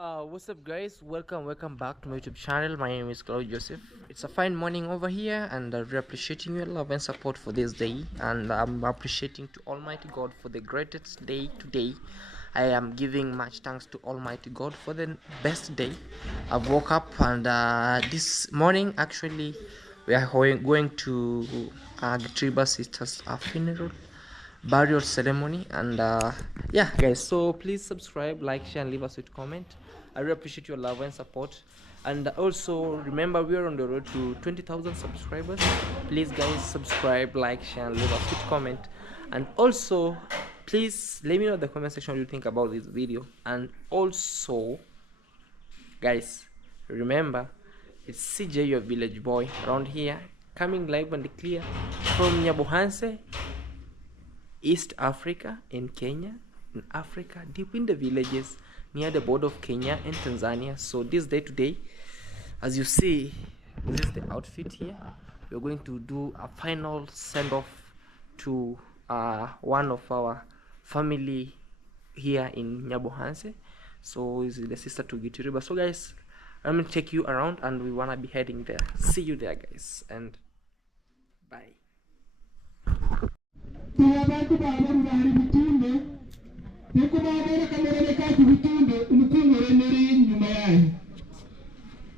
What's up, guys? Welcome back to my YouTube channel. My name is Claude Joseph. It's a fine morning over here, and I really appreciating your love and support for this day. And I'm appreciating to Almighty God for the greatest day today. I am giving much thanks to Almighty God for the best day. I've woke up, and this morning actually we are going to Gitriba sister's funeral burial ceremony. And yeah, guys, so please subscribe, like, share, and leave us with comment. I really appreciate your love and support. And also remember, we are on the road to 20,000 subscribers. Please, guys, subscribe, like, share, and leave us with comment. And also please let me know in the comment section what you think about this video. And also, guys, remember, it's CJ, your village boy around here, coming live and clear from Nyabohanse, East Africa, in Kenya, in Africa, deep in the villages near the border of Kenya and Tanzania. So this day today, as you see, this is the outfit here. We're going to do a final send-off to one of our family here in Nyabohanse. So is the sister to Gitiriba. So guys, I'm gonna take you around, and we wanna be heading there. See you there, guys, and bye. Abantu babo bari bitunde niko babera kamera kati bitunde umukungere neri nyuma yayo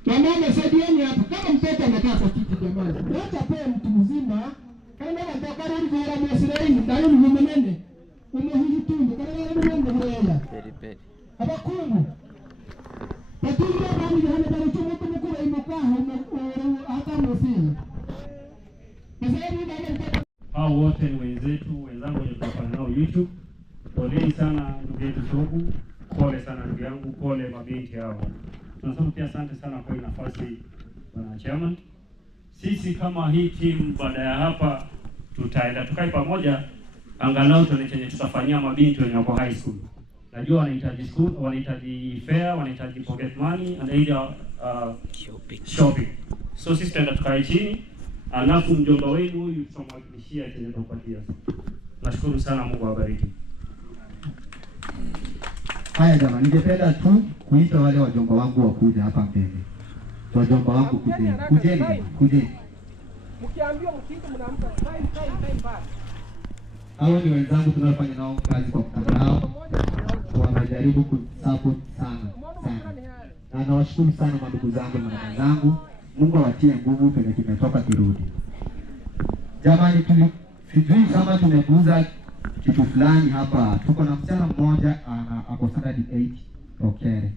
mama saidieni hapo kama mtoto amekaa kwa kiti jamani acha pe mtu mzima kama nataka rudi kwa Misri ndio ni mmenene umehitunde kana ndio mwenye peri abakungu batunde bani hana bali tumo kumukura imokaa hata msini Misri ndio hao wote ni wenzetu wenzangu wenye tunafanya nao YouTube. Poleni sana ndugu yetu Shogu, pole sana ndugu yangu, pole mabinti hao. Tunasema pia asante sana kwa hii nafasi bwana chairman. Sisi kama hii team baada ya hapa tutaenda tukae pamoja, angalau tuone chenye tutafanyia mabinti wenye wako high school. Najua wanahitaji school, wanahitaji fare, wanahitaji pocket money and either shopping. So sisi tutaenda tukae chini, alafu mjomba wenu huyu tutamwakilishia chenye tutapatia. Nashukuru sana, Mungu awabariki. Haya jamani, ningependa tu kuita wale wajomba wangu wakuja hapa mbele. Wajomba wangu kujeni. Mkiambiwa mkiita mnaamka time back. Hao ni wenzangu tunafanya nao kazi kwa mtandao. Wanajaribu kusupport sana. Na nawashukuru sana ndugu zangu na dada zangu. Mungu awatie nguvu penye kimetoka kirudi. Jamani, sijui kama tumeguza kitu fulani hapa. Tuko na msichana mmoja ako standard 8 Okere.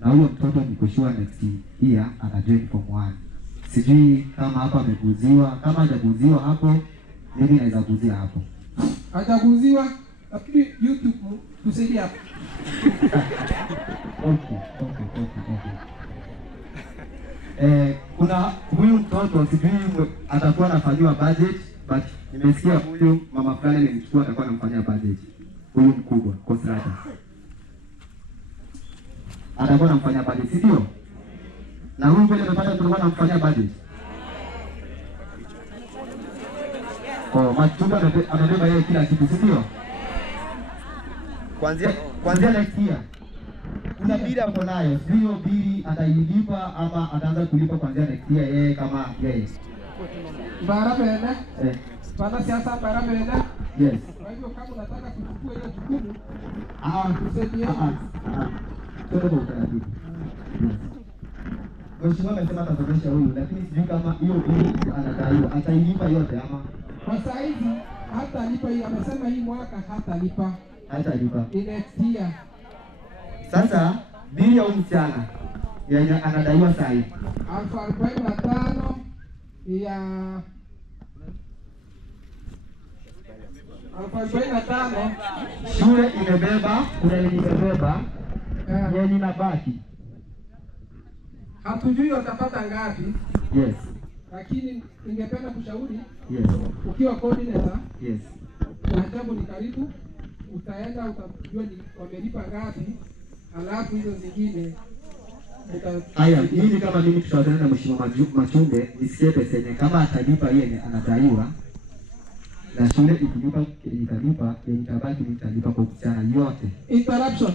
Na huyo mtoto niko sure next year ana join form 1. Sijui kama hapa ameguziwa, kama hajaguziwa hapo, mimi naweza guzia hapo. Hajaguziwa, lakini YouTube tusaidie hapo. Okay. Kuna huyu mtoto sijui atakuwa anafanywa budget, but nimesikia huyu mama fulani alimchukua atakuwa anamfanyia budget. Huyu mkubwa Kosrata atakuwa anamfanyia budget, si ndio? Na huyu mbele amepata tulikuwa anamfanyia budget. Machumba amebeba yeye kila kitu, si ndio? Kuanzia next year kuna bili hapo nayo, hiyo bili atailipa ama ataanza kulipa kuanzia next year yeye kama yeye. Barabara Bana siasa barabara. Yes. Kwa hivyo kama unataka kuchukua ile jukumu, tusaidie. Tuende kwa utaratibu. Mheshimiwa amesema atasomesha huyu, lakini sijui kama hiyo bili anadaiwa atailipa yote ama kwa sasa hivi hata alipa hii, amesema hii mwaka hata alipa. Next year. Sasa bili ya msichana yenye anadaiwa sasa hivi 45 ya 45 shule imebeba, kuna yenye imebeba yenye inabaki. Hatujui watapata ngapi. Yes. Lakini ningependa kushauri, yes, ukiwa coordinator, yes, na ni karibu, utaenda utajua ni wamelipa ngapi, alafu hizo zingine haya. Mimi kama mimi tutawasiliana na Mheshimiwa Machunde nisikie pesa yenye kama atalipa yeye anadaiwa, na shule ikilipa italipa, itabaki italipa kwa msichana yote. Interruption.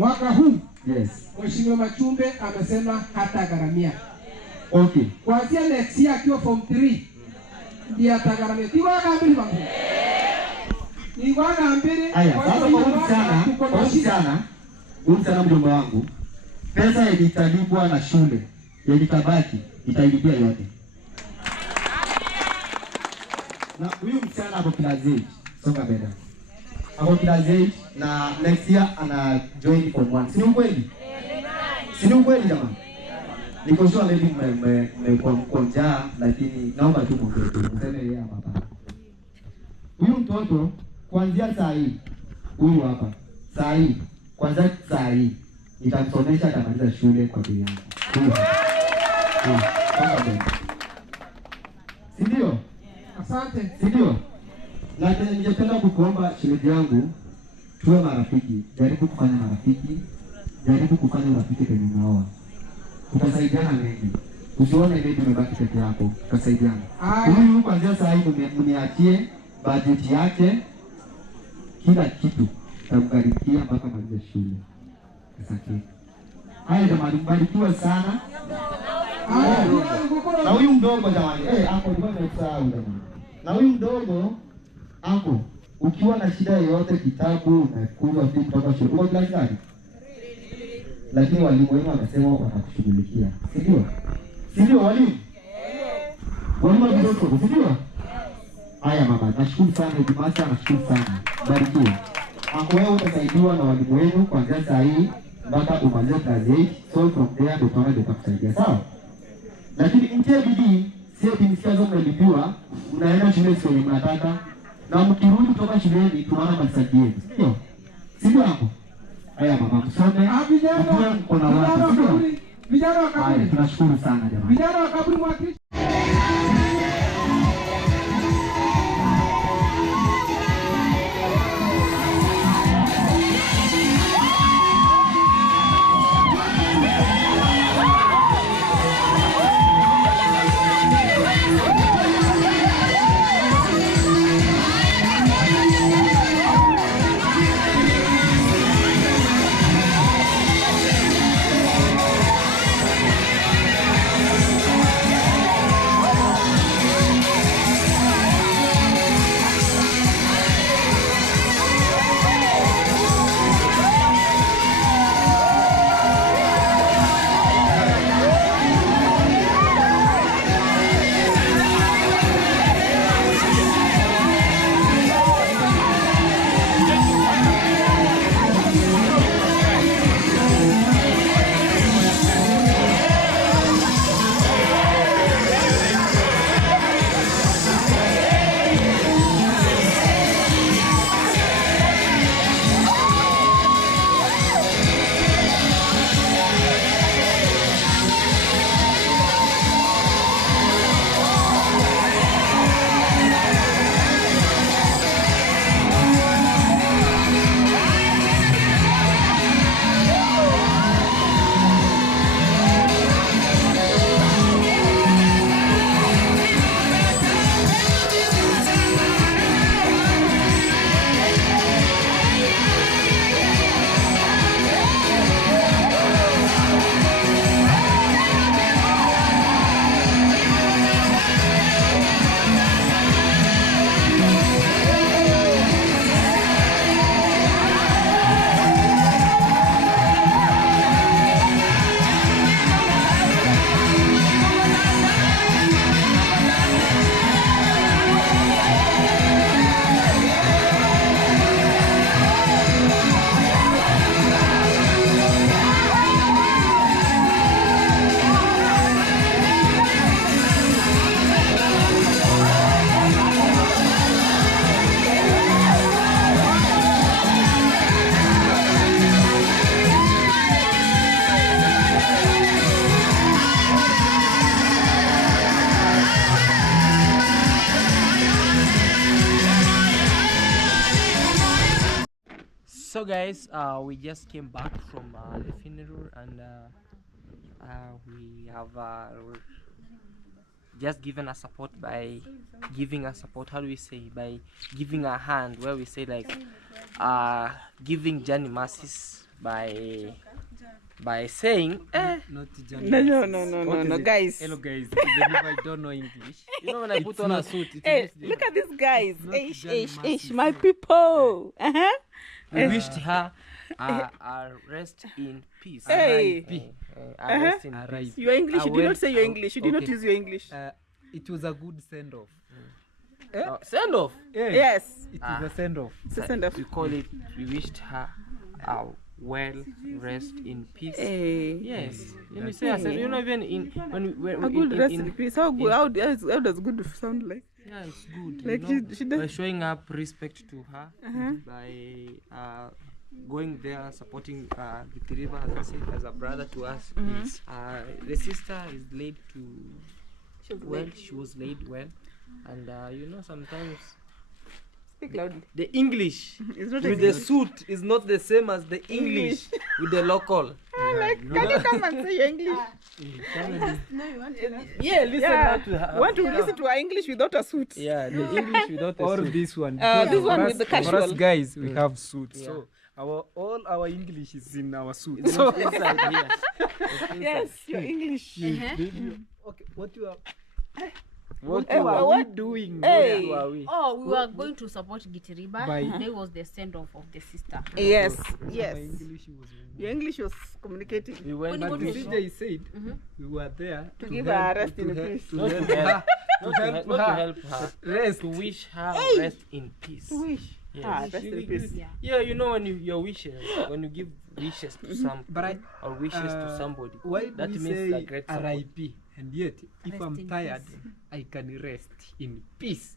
Mwaka huu Yes. Mheshimiwa Machumbe amesema hata gharamia. Okay. Kuanzia next year akiwa form 3 ndiye atagharamia. Tiwa ngambili bangu. Ni wana ngambili. Haya, sasa kwa huyu msichana mjomba wangu, pesa ilitalipwa na shule, ilitabaki itailipia yote. Na huyu msichana hapo class 8, songa mbele. Hapo class 8 na next year ana join form 1. Si ukweli? Si ukweli jamani? Niko sure maybe mmekuwa njaa, lakini naomba tu mwongee tu. Mseme yeye hapa. Huyu mtoto kuanzia saa hii, huyu hapa saa hii, kwanza saa hii nitamsomesha atamaliza shule kwa bei yangu. Si ndio? Asante. Si ndio? Lakini ningependa kukuomba shemeji yangu, tuwe marafiki. Jaribu kufanya marafiki. Jaribu kufanya urafiki kwenye unaoa. Tutasaidiana mengi. Usione maybe umebaki peke yako, tutasaidiana. Huyu kwanza saa hii mniachie budget yake, kila kitu tamgarikia mpaka malize shule. Asante. Haya jamani, mbarikiwe sana. Na huyu mdogo jamani, hapo ndio nimesahau jamani. Na huyu mdogo hapo, ukiwa na shida yoyote, kitabu unakuja vipi kutoka shule, uko class gani? Lakini walimu wenu wanasema watakushughulikia. Si ndio? Si ndio walimu? Walimu ndio, si ndio? Haya mama, nashukuru sana Jumasa, nashukuru sana. Barikiwe. Hapo wewe utasaidiwa na walimu wenu kuanzia saa hii mpaka umalize class 8, so from there ndio tutakusaidia, sawa? Lakini mtie bidii, sio kimsikiazo mnalipiwa, mnaenda shule sio mnataka, na mkirudi kutoka shuleni tunaona malisaji yenu. Sio? Sio hapo. Haya mama, tusome. Vijana mkono wako. Vijana wa kaburi. Tunashukuru sana jamani. Vijana wa kaburi mwakilishi. So guys, we just came back from the funeral, and we have just given a support by giving a support, how do we say, by giving a hand, where we say like giving Johnny Masses by saying, Not No, guys. Hello guys, even if I don't know English. you know, when I put on a suit, it Hey, means the- look at these guys. not Ish, John ish, Massey. ish, my people. we wished her a rest in peace. Hey. A rest in Alright. peace. Your English, you did well, not say your English. You did not okay. use your English. It was a good send off. Send off. Yes. It was a send off. It's a send off. We call it. We wished her a well rest in peace. Hey. Yes. Let me say, I said, you know, even in when A good rest in peace. How good? How does good sound like? yeah, it's good. Like you know, she by does. showing up respect to her, by going there, supporting the river, as I said, as a brother to us. The sister is laid to well. She was laid well, and you know, sometimes Speak loudly. the English It's not with the suit is not the same as the English with the local. Can you come and say your English? Yeah, listen now to her. Want to listen to our English without a suit? Yeah, the English without a Or suit. this one. This one For with the us- For us casual. guys, we have suits. Yeah. So all our English is in our suits. It's not inside here. Yes, your English. Okay, what you are What What? we doing? Hey. who are we? Oh, we were going to support Gitiriba. By- Today was the send off of the sister. Yes, My yes. English was Your English was communicating. We went When but you the go to DJ said we were there To give her a rest in help- peace. to Not help to help. her, Not to help, not to her help her. rest. To wish her rest in peace. Wish. Yes. Ah, rest in peace. Yeah. Yeah, you know when your wishes, when you give wishes to some But I- or wishes to somebody, Why do that we means say a great support. RIP? And yet, if Rest I'm in tired, I can rest in peace.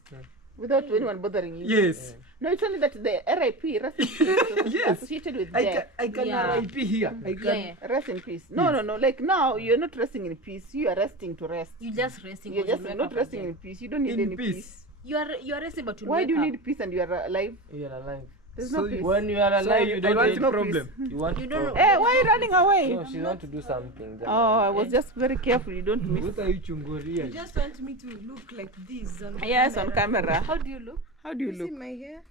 Without anyone bothering you. Yes, No, it's only that the RIP, rest in peace, is Yes. associated with I death. can Yeah. RIP here. I can. Yeah. Rest in peace. No. Like now, you're not resting in peace. You are resting to rest. You're just resting. You're but just you'll wake not up resting again. in peace. You don't need In any peace. peace. You are resting, but you Why do you need peace and you are alive? You are alive. There's So no peace. When you are alive, So you I don't want need no problem. problem. You want You to don't talk. know. Hey, why are you running away? No, she want to do something. Oh, I was just very careful. You don't miss. What are you chungoria? Just want me to look like this on Yes, on camera. How do you look? How do you See look? my hair?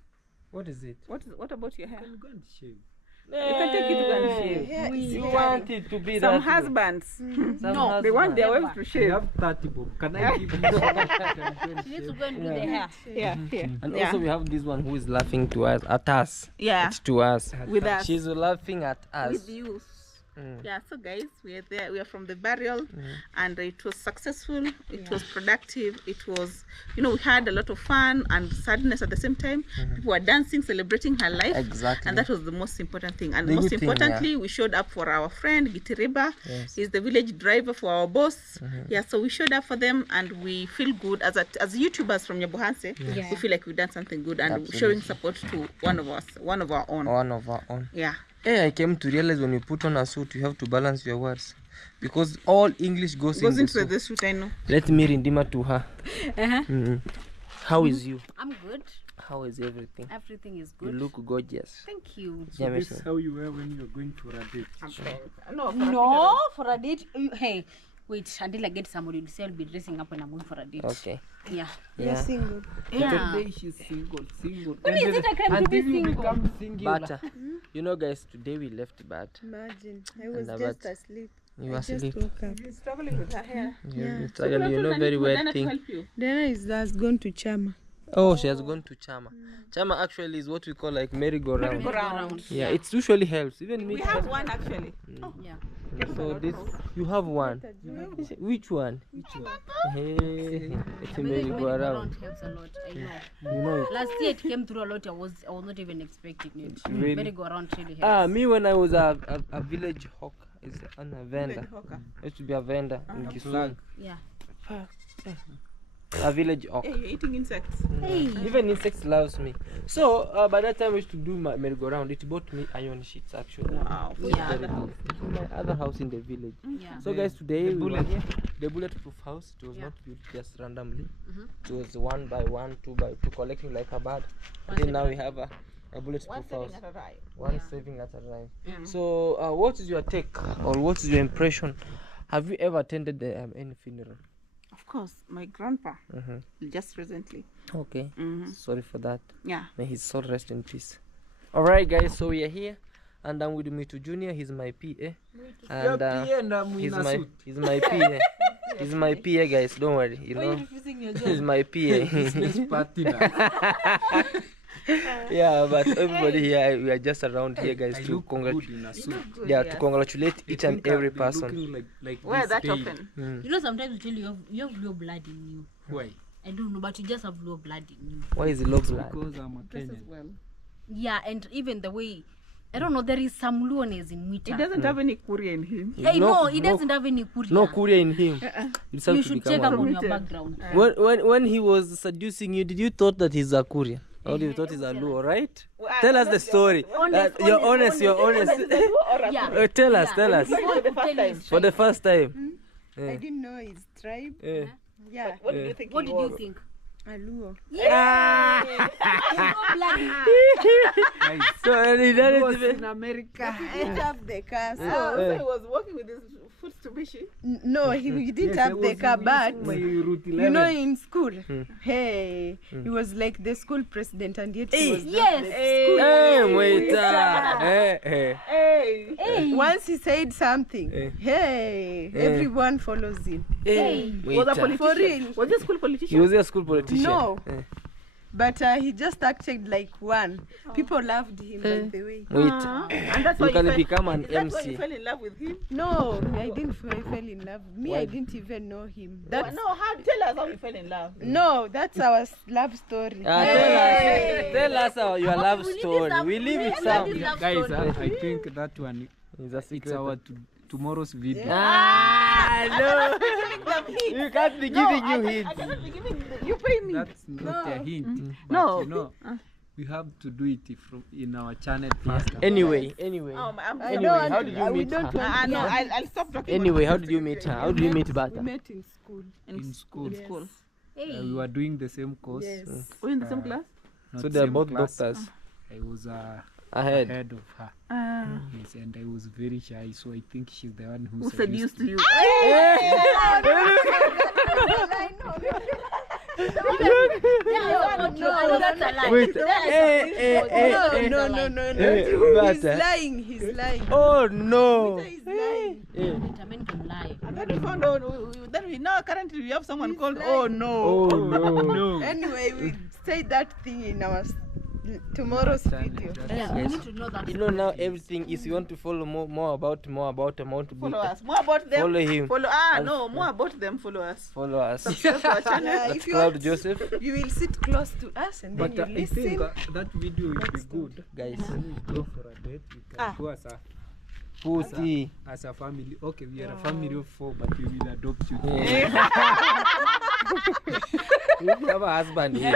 What is it? What about your hair? I'm going to shave. You can take it to go and shave. Hair is You dark. want it to be Some that way. husbands, Some No, they want their husband. wives to I shave. have 30 bob. Can I give you some? She needs to go and do the hair. Yeah, yeah. And yeah. also we have this one who is laughing to us, at us. Yeah. It's to us. With us. She's laughing at us. With you. Yeah, so guys, we are there. We are from the burial, and it was successful. It was productive. It was, we had a lot of fun and sadness at the same time. People were dancing, celebrating her life. Exactly. And that was the most important thing. And The most good thing, importantly, we showed up for our friend Gitiriba. Yes. He's the village driver for our boss. Yeah, so we showed up for them, and we feel good as YouTubers from Nyabohanse. Yeah. We feel like we've done something good and Absolutely. showing support to one of our own. One of our own. Yeah. Hey, I came to realize when you put on a suit, you have to balance your words. Because all English goes Goes in into the suit. the suit, I know. Let me rindima to her. Uh-huh. How is you? I'm good. How is everything? Everything is You good. look gorgeous. Thank you. Yeah, This is Mason. how you were when you're going for a date. No, No, for a date. Hey, wait until I get somebody to say I'll be dressing up when I'm going for a date. Okay. Yeah. You're Yeah. single. Yeah. Today she's single. When is it a crime to be Until you single? become singular. But you know, guys, today we left Bat. Imagine. I was And just about- asleep. You I were just asleep. woke up. She's struggling with her hair. You're struggling. You know very well to thing. help you. Dana has gone to Chama. Oh, she has gone to Chama. Chama actually is what we call like merry-go-round. Around. Yeah, it usually helps. Even me. We have one actually. Yeah. So this, you have one. Which one? Hey, it's a merry-go-round. Helps a lot. I know. You know. Last year it came through a lot. I was not even expecting it. Really? Merry-go-round really helps. Ah, me when I was a village hawk, is a vendor. I used to be a vendor in Kisang. Yeah. A village hawk. Yeah, you're eating insects. Even insects loves me. So by that time I used to do my merry-go-round. It bought me iron sheets actually. Wow. Yeah. Very good. It's in my other house in the village. Yeah. So guys, today we were here. The bulletproof house. It was not built just randomly. It was 1 by 1, 2 by 2, collecting like a bird. And then now we have a bulletproof One house. saving at a time. One saving at a time. So what is your take or what is your impression? Have you ever attended any funeral? Of course, my grandpa Mm-hmm. just recently. Okay. Mm-hmm. Sorry for that. Yeah. May his soul rest in peace. Alright guys, so we are here and I'm with Mitu Junior. He's my PA. Your And PA and I'm he's in a my suit. he's my PA. He's my PA, guys. Don't worry. You know, he's my PA. Business partner. Yeah, but everybody here, we are just around here, guys, I to look good in a suit. yeah, to congratulate each and think I've every been person. looking like Where this that daily. often? You know, sometimes we tell you have low blood in you. Why? I don't know, but you just have low blood in you. Why is it low blood? Because I'm a Kenyan. Yeah, and even the way, I don't know, there is some lowness in He Mwita. doesn't have any Korea in him. Hey, no, he doesn't have any Korea. No Korea in him. You You should check up on your background. When he was seducing you, did you thought that he's a Korean? Or did you thought he's a Luo, right? Tell us the story. You're honest. Yeah. Tell us. Before you tell his For the first time. I didn't know his tribe. Yeah. Yeah, What did you think? What he did you was? think? Aluo. So he done it even. In America. He didn't have the car, so So he was walking with his foot to Bishi. no, he didn't have the car, but you know, in school, hey, he was like the school president, and yet he was not Yes. the Hey, waiter. Hey. Hey. Once he said something, Hey. everyone follows him. Hey. Was a Waiter. politician. For real. Was he a school He politician? was a school politician. No. Eh. But he just acted like one. People loved him, by the way. Waiter. And that's You why can fell, become an is that why MC. you fell in love with him? No, I didn't I fell in love. Me, Why? I didn't even know him. Well, That's, no, how? Tell us how you fell in love. no, that's our love story. Tell us your love story. We leave it some. Guys, I think that one It's a it's secret. our tomorrow's video. No. You can't be giving you hints. I cannot be giving you pay me. That's not a hint. But No. you know, we have to do it from in our channel first. Anyway. I'm I Anyway, don't, how did you we meet don't her? want no, I'll stop talking. Anyway, how did you meet her? How did you meet We Bata? met in school. In school. In school. We were doing the same course. Yes. Were you in the same class? not So they're same both class. doctors. I was Ahead. ahead of her. Yes, and I was very shy, so I think she's the one Who seduced you? Wait. No. He's Bata. lying. He's lying. Oh no. He's lying. Determined to lie. And then we found out. Then we now currently we have someone called. Oh no. Oh no. No. Anyway, we say that thing in our tomorrow's video. Yeah, we need to know that. You know now everything is you want to follow more about Follow us. More about them. Follow him. No, more about them. Follow us. Follow us. Subscribe to our channel. Yeah, That's if you Cloud want, Joseph. you will sit close to us and then But you I think listen. that video will be good. Guys. When we go for a date, we can go Pussy. as a family. Okay, we are a family of 4, but we will adopt you. You have a husband here.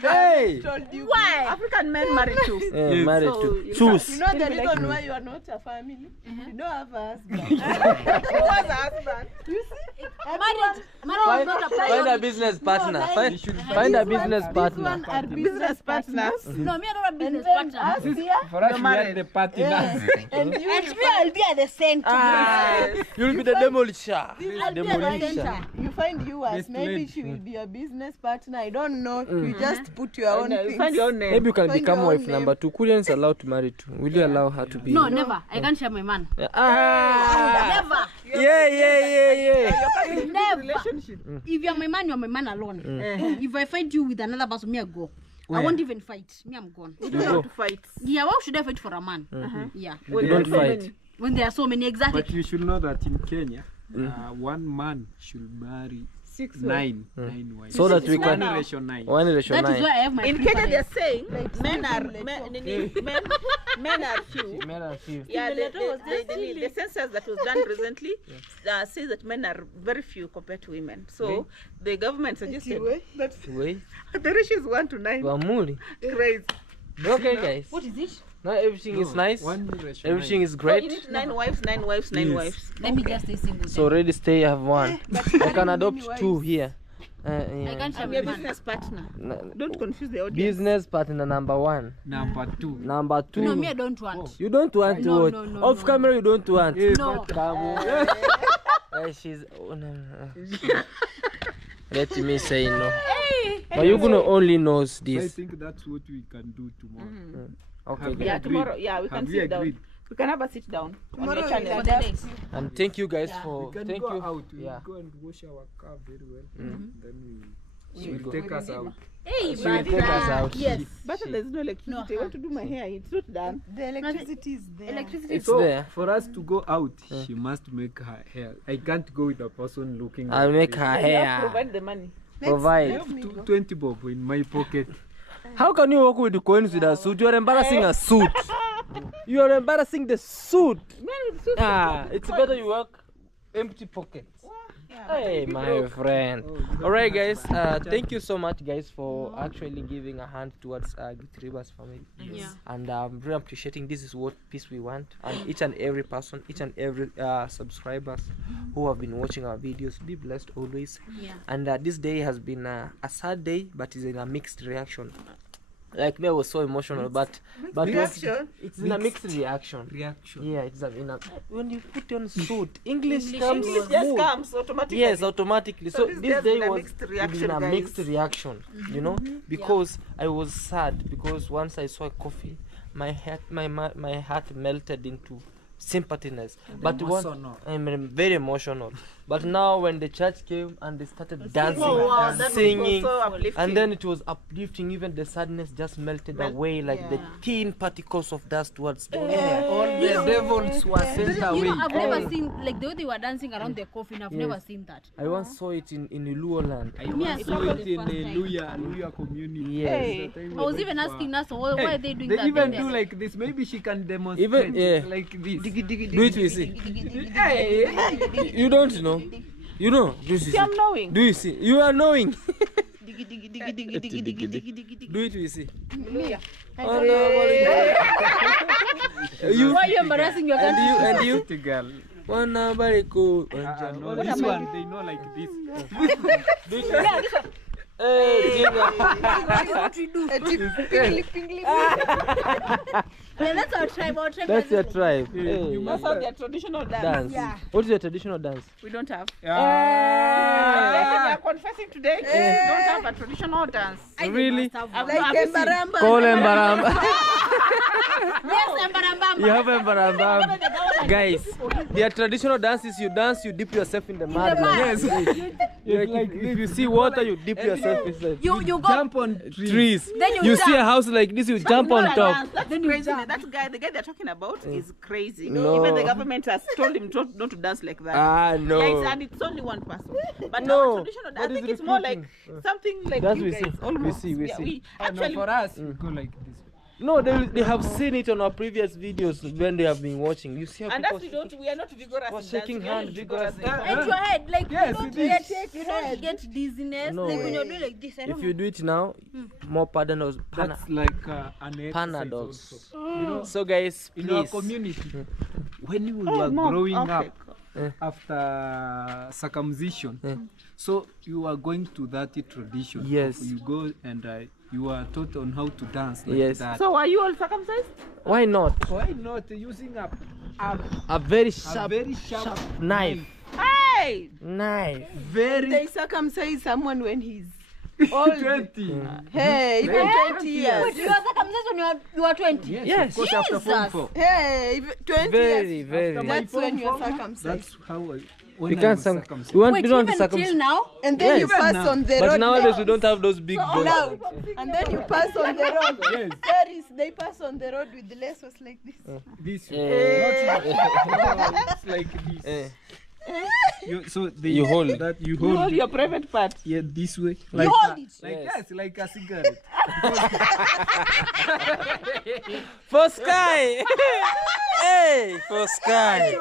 Hey. Told you. Why? African men married too. Married So, to you choose. You know the reason why you are not a family? You don't have a husband. Who was the husband? You see? Marriage is not a Find a priority. business partner. like- Find a business This partner. one are Business partners. No, me, I'm not a business then partner. us here, For us, we are the partners. and you And me, I'll be at the center. You'll be the demolisher. I'll be at the Demolisher. center. you find you as Best maybe lady. she will be a business partner. I don't know. You just put your own You things. find your own name. Maybe you can Find become your own wife name. number 2. Korean is allowed to marry 2. Will you allow her to be? No, never. I can't share my man. Ah. Never. Yeah. Never. Relationship. If you're my man, you're my man alone. If I fight you with another person, me, I go. I won't even fight. Me, I'm gone. You don't know how to fight. Yeah, why should I fight for a man? Yeah. You don't fight. When there are so many, exactly. But you should know that in Kenya, one man should marry 6 nine wives. So that we One can. ratio 9. One ratio That is 9. why I have my In Kenya, they're preference. saying men are few. Men are few. Yeah, the census that was done recently says that men are very few compared to women. So the government suggested that Wait. the ratio is 1 to 9. Wamuli. Crazy. Okay, guys. What is it? Now everything is nice. One ratio Everything 9. is So you great. need 9 wives, 9 wives, 9 Yes. wives. Let me just stay single. So ready, stay. I have 1. I can adopt 2 here. I can't share I'm my your man. business partner. N- Don't confuse the audience. Business partner number 1. Number 2. Number 2. No, me, I don't want. You don't want to No, watch. no, no, Off no, camera, you don't want. No. Come on. She's. Oh, no. Let me say no. But you gonna only knows I this. think that's what we can do tomorrow. Okay, Have guys. Yeah, agreed? tomorrow. Yeah, we can Have we sit down. agreed? We can have a sit down. Tomorrow on your we'll channel. adapt. And thank you guys for We can thank go you. out. We Yeah. go and wash our car very well. Then She will will take us out. Hey, She will take us out. Yes. But there's no electricity. I want to do my hair. It's not done. The electricity is there. Electricity. It's So there. for us to go out, she must make her hair. I can't go with a person looking. I'll like make this. her You have to hair. provide the money. Provide. I have 20 bob in my pocket. How can you walk with the coins with a suit? You are embarrassing a suit. You are embarrassing the suit. It's better you work empty pockets. Hey, my friend. Alright, guys. Thank you so much, guys, for actually giving a hand towards Githriba's family. Yeah. And I'm really appreciating. This is what peace we want. And each and every person, each and every subscribers who have been watching our videos, be blessed always. Yeah. And this day has been a sad day, but it's in a mixed reaction. Like me, I was so emotional, but Reaction? it's in a mixed reaction. Yeah, it's in a when you put on suit, English comes English just good. comes automatically. Yes, automatically. So this this day has day been a was mixed reaction, in a guys. mixed reaction, you know, because I was sad because once I saw coffee, my heart melted into sympathyness. But I'm very emotional. But now when the church came and they started dancing and singing, so uplifting. and then it was uplifting, even the sadness just melted away like the thin particles of dust towards the air. All the devils were sent away. I've never seen like the way they were dancing around the coffin. I've never seen that. I once saw it in Luo land. I once saw it in the Luya community. Yes. I was even asking Nasa, why are they doing They that? even there? do like this. Maybe she can demonstrate Even like this. do it, we see. Hey, You don't know. You know. Do you see? See, I'm knowing. Do you see? You are knowing. Do it, we see. You Why are you embarrassing your country? and you. pretty girl. One number go. No, this one they know like this. Do it. Hey, What we do? Yeah, that's our tribe. Our tribe. that's does your it like tribe. Hey. You must have their traditional dance. Dance. What is your traditional dance? We don't have. Yeah. We are confessing today. We don't have a traditional dance. I Really? must have I've one. not Like seen. Embaramba. Call Embaramba. Yes, Embarambamba. You have Embaramba. Guys, their traditional dance is you dance, you dip yourself in the mud. mud. Like if you see water, you dip yourself inside. You go. Jump on Trees. Then you see a jump. house like this, you jump on top. That's Then you crazy. jump. That guy, the guy they're talking about, is crazy. No. Even the government has told him not to dance like that. Ah, no. And it's only one person. But No, our traditional but dance, I think it's it's more like recruiting. something like That's you we guys. see. Almost. We Yeah, see. we No, actually. for us, we go like this. No, they have seen it on our previous videos when they have been watching. You see how And people that's we are not vigorous. We're in shaking dancing, we are hands not vigorous in vigorously. dancing. At your head, like Yes, you don't get dizziness. No Like when way. you're doing like this, I don't if you do it now, more Panadols. That's like an exercise Panadols. also. You know, So guys, in our please. community, when you Oh, were no, growing okay. up after circumcision, so you are going to that tradition. of Yes. You go and you are taught on how to dance like Yes. that. So are you all circumcised? Why not? Why not using A very a sharp very sharp knife. Hey! Knife. very They circumcise someone when he's old. 20. Hey, even 20 years. You are circumcised when you are 20. Yes. Of course, after Form Jesus. 4. Hey, even 20 Very, years. very. After my That's when you're Form 4, circumcised. That's how I, when You I can't was some. circumcised. You want Wait, you don't even circumcise. till now? And then you Yes. pass Now. on the But road nowadays we don't have those big boys. loud. And then you pass on the road. Yes. They pass on the road with the laces like this. This Eh. not no, it's like this. Eh. So You hold. that you You hold hold your private part. yeah this way You hold it. like Yes. yes like a cigarette. For Sky. Hey, for Sky. You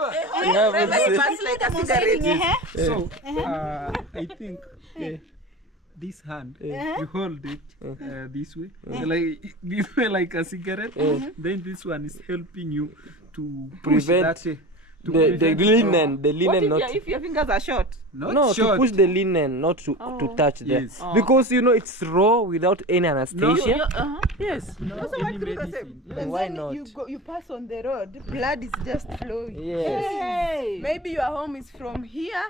haven't Private seen. parts like a Demonstrating cigarette. your hair. So I think this hand you hold it this way like a cigarette. Then this one is helping you to push Prevent that, to The prevent linen, the What linen not. if your fingers are short? not No, short. to push the linen, not to touch there. Yes. Because you know it's raw without any anesthesia. Yes. Not any medicine. And Why then not? you pass on the road, blood is just flowing. Yes. Hey! Maybe your home is from here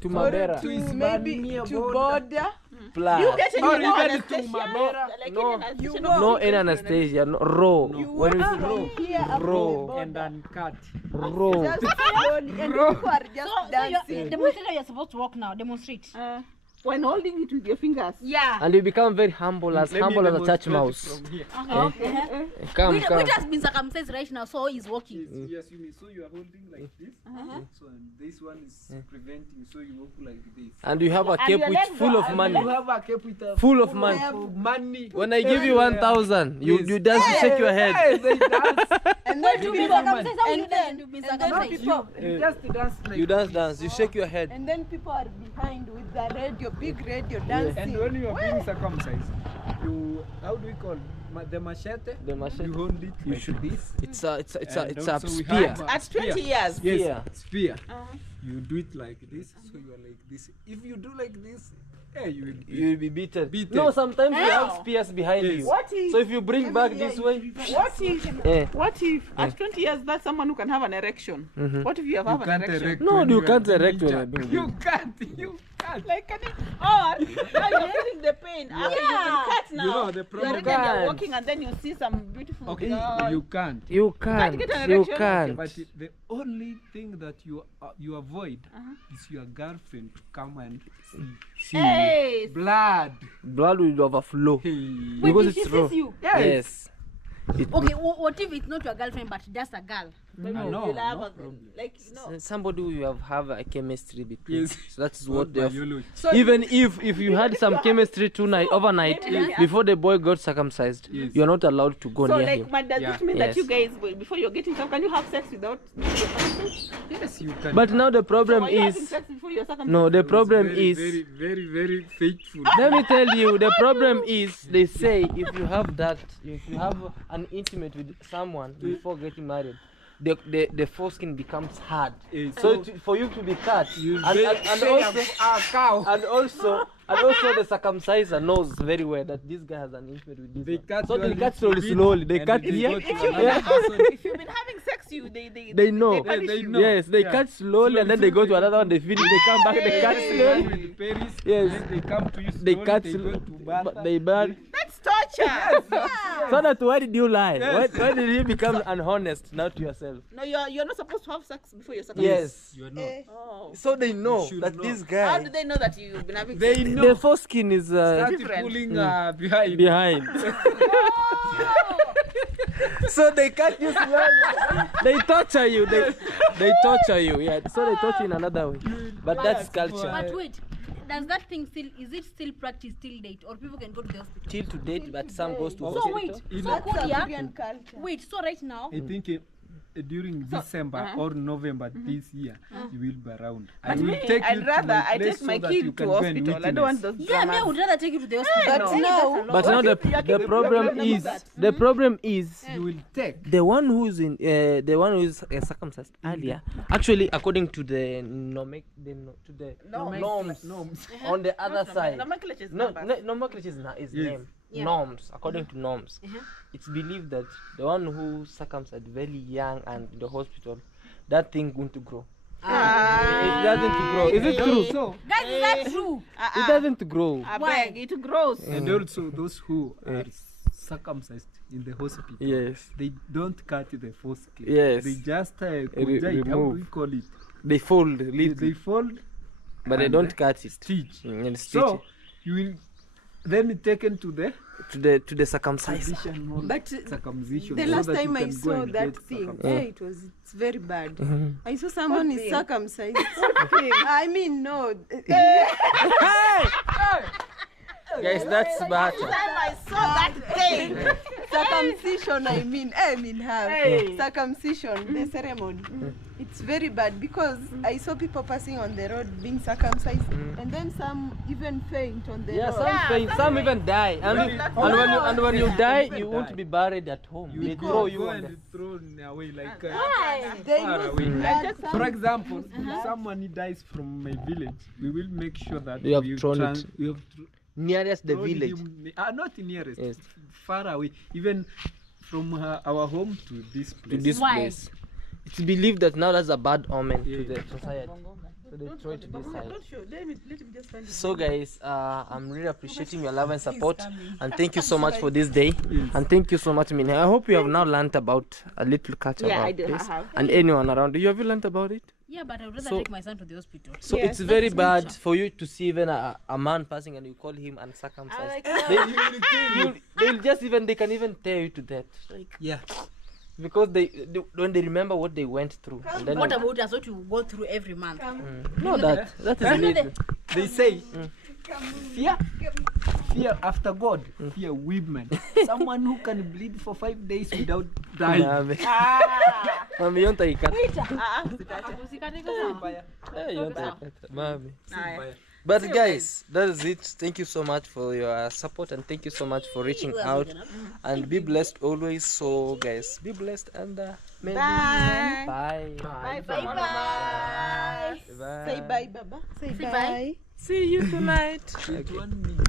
To or Mabera. to maybe to border, Plus. You get any Or more even anesthesia? to Mamera. Like No. any anesthesia? No any anesthesia, no, raw. When it's raw, raw, And uncut. raw. Just slowly, and people are just So dancing. demonstrate, you're supposed to walk now. Demonstrate. When holding it with your fingers. Yeah. And you become very humble, as Let me humble as a church demonstrate mouse. from here. Come, Wait come. has been circumcised right now, so he's walking. Yes, you mean, so you are holding like this. So and this one is preventing, so you walk like this. And you have a And cape your which legs full are- of You money. have a cape with a Full of money. money. When I give you 1,000, you dance, you shake your head. Hey, they dance. And then You've people been circumcised. How will you and dance? then, You've been and then circumcised. people, You just dance like You dance, you shake your head. and then people are behind with the radio, big radio dancing. And when you are being circumcised, you, how do we call it? The machete? The machete. You hold it You like should- this. It's a And spear. also we have a At 20 spear. years. Yes, Spear. spear. You do it like this, so you are like this. If you do like this, hey, you will be. You'll be beaten. Beaten. No, sometimes you have spears behind Yes. you. What if? So if you bring back this way, What if at 20 years that's someone who can have an erection? What if you have You an can't erection? erect. No, when you are can't doing erect when it. you're doing You can't. You can't. Like can it? Or now you're feeling the pain. After you've been cut now. You know, the you're problem- already there Can't. walking and then you see some beautiful Okay, girl. you can't. you can't. get an You erection? can't. But the only thing that you avoid is your girlfriend to come and see Hey, blood. Blood will overflow Hey. because if she it's raw. sees you. Yes. It Okay, what if it's not your girlfriend but just a girl? maybe no, you'll have no a, problem. like no. somebody who you have a chemistry between. Yes. So that is Not what they have. biology. Even if you had some chemistry overnight before the boy got circumcised, Yes. you are not allowed to go So near like, him. but does Yeah. it mean Yes. that you guys, before you're getting some, can you have sex without? Yes, you can. But now the problem Are you having is sex before you're circumcised? no. The It was problem very, is very faithful. let me tell you, the problem is they say if you have an intimate with someone before getting married, the foreskin becomes hard. Eh, So for you to be cut, You and say also a cow. and also the circumciser knows very well that this guy has an intimate with this They one. cut So you they a cut little slowly. bit They and cut they here. go to Yeah. another person. If you've been having sex, They know. punish They you. know. Yes, they Yeah. cut slowly and then they go to another one. They finish. They come back. They cut slowly. With Paris, Yes. then they come to you They slowly, cut they slowly. go to Bata. They burn. That's torture. So that why did you lie? Why did you become honest now to yourself? No, you're not supposed to have sex before you're circumcised. Yes. You are not. Oh. So they know should that know. this How do guy, they know that you've been having They sex? know. the foreskin is Start different. pulling behind. behind. So they cut you slowly. They torture you. They torture you. Yeah. So they torture you in another way. But that's culture. But wait, does that thing is it still practiced till date, or people can go to the hospital? Till to date, but some goes to So hospital. wait, In- so That's Kodia, African culture. wait, so right now, I think during December or November this year, you will be around. I But will me, take you I'd to rather my I place take so my that you kid can to go and hospital. I don't want witness. those yeah, me, I dramas. would rather take you to the hospital. But now, But now the problem is You will take. the one who's circumcised earlier. Actually, according to the norms on the other side. Nomenclature is No, numbers. nomenclature is Yes. name. Yeah. Norms, according to norms, it's believed that the one who circumcised very young and in the hospital, that thing going to grow. It doesn't grow. Is it true? So, Guys, is that true? It doesn't grow. I beg, it grows. and also those who are circumcised in the hospital, Yes, they don't cut the foreskin. Yes. They just how do remove. we call it? they fold, They fold, but they and don't cut it. stitch. And stitch So you will then be taken to the it to the circumciser. traditional But circumcision. the so last that you time I can go saw and that get thing, circumcised. it's very bad. I saw someone is thing? circumcised. I mean, no. Guys, that's bad. Time I saw that thing. Circumcision, I mean have circumcision, the ceremony. It's very bad because I saw people passing on the road being circumcised, and then some even faint on the Yeah, road. some faint, some even die. And when you die, you won't be buried at home. They throw you go on the and throw away like They far lose away. blood. For example, if someone dies from my village, we will make sure that You have we thrown it. we have nearest the thrown village. him, not nearest, Yes. far away, even from our home to this To place. this Why? place. It's believed that now that's a bad omen to Yeah. the society. So they throw it to this side. Don't show. Let him just find it. So guys, I'm really appreciating your love and support, and thank you so much for this day, and thank you so much, Minnie. I hope you have now learned about a little culture Yeah, I about do. this, I have. and anyone around you. Have you learned about it? Yeah, but I would rather So- take my son to the hospital. So Yes, it's very that's bad nature. for you to see even a man passing and you call him uncircumcised. like They can even tear you to death, like, Yeah. because they when they remember what they went through. And then What about us? What you go through every month? no, that is illegal. They say fear after God, fear women. Someone who can bleed for 5 days without dying. Mami. Mami, yonta ikata. Yonta ikata. Mami. But guys, that is it. Thank you so much for your support, and thank you so much for reaching out, and be blessed always. So guys, be blessed, and maybe Bye. bye. Bye. Bye. Say bye, Baba. Say Say bye. bye. See you tonight. 21 minutes.